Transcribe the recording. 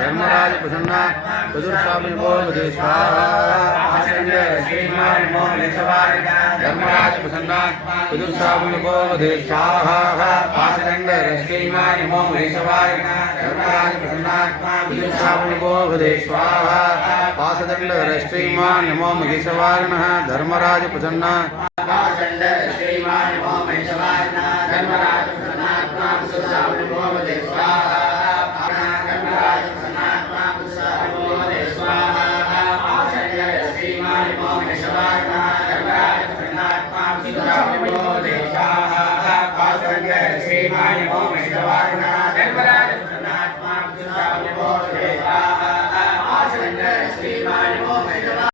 धर्मराज प्रसन्ना चतुर्स्वामी बोधे स्वाहा धर्मराज प्रसन्ना चतुर्स्वामी बोधे स्वाहा पाशरंग श्रीमान नमो महेशवाय धर्मराज प्रसन्ना चतुर्स्वामी बोधे स्वाहा पाशदंड श्रीमान नमो महेशवाय धर्मराज प्रसन्ना श्रीमान नमो महेशवाय धर्मराज प्रसन्ना चतुर्स्वामी बोधे स्वाहा श्रीमान